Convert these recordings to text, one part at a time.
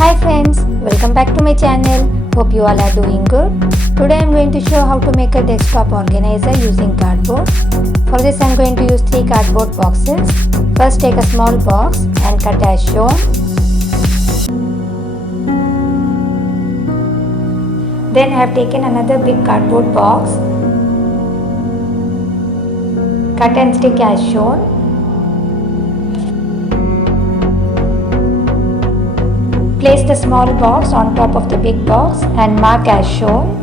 Hi friends, welcome back to my channel. Hope you all are doing good. Today I am going to show how to make a desktop organizer using cardboard. For this I am going to use 3 cardboard boxes. First take a small box and cut as shown. Then I have taken another big cardboard box. Cut and stick as shown. Place the small box on top of the big box and mark as shown.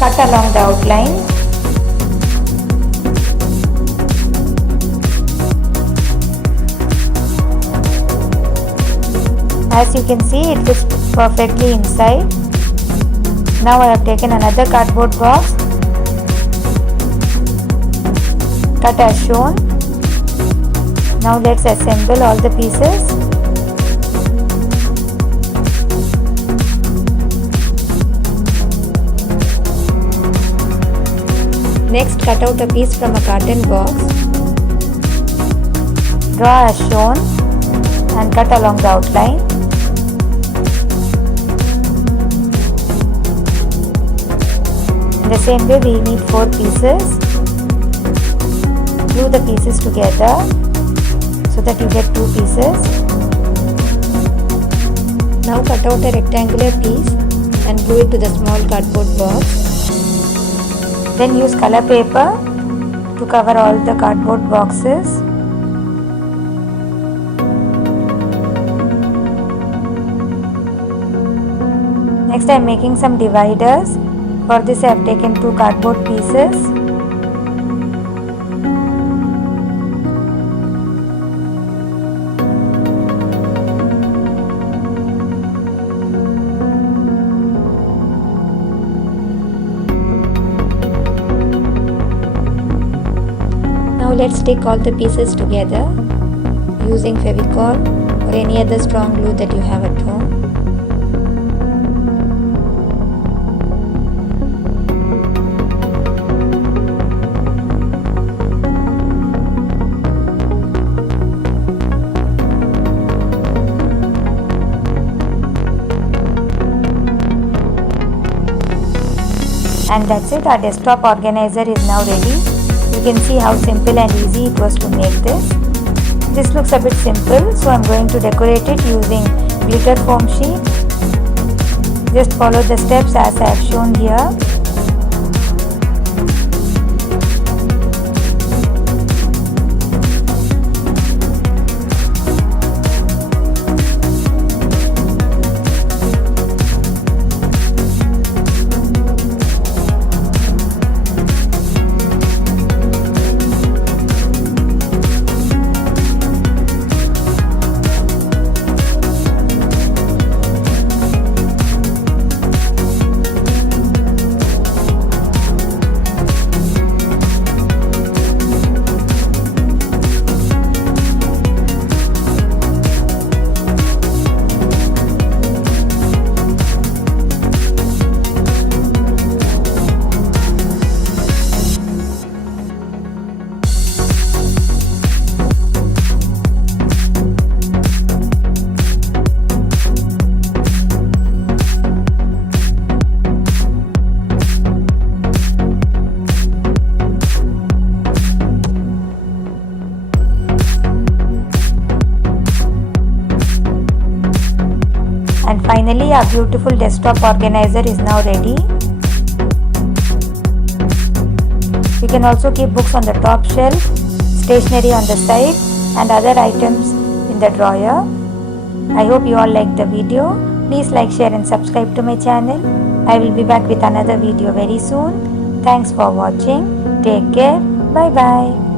Cut along the outline. As you can see, it fits perfectly inside. Now I have taken another cardboard box. Cut as shown. Now let's assemble all the pieces. Next, cut out a piece from a carton box. Draw as shown and cut along the outline. In the same way, we need 4 pieces. Glue the pieces together so that you get 2 pieces. Now cut out a rectangular piece and glue it to the small cardboard box. Then use color paper to cover all the cardboard boxes. Next I am making some dividers. For this I have taken 2 cardboard pieces. Now let's stick all the pieces together using Fevicol or any other strong glue that you have at home. And that's it, our desktop organizer is now ready. You can see how simple and easy it was to make this. This looks a bit simple, so I'm going to decorate it using glitter foam sheet. Just follow the steps as I have shown here. And finally, our beautiful desktop organizer is now ready. You can also keep books on the top shelf, stationery on the side, and other items in the drawer. I hope you all liked the video. Please like, share and subscribe to my channel. I will be back with another video very soon. Thanks for watching. Take care. Bye bye.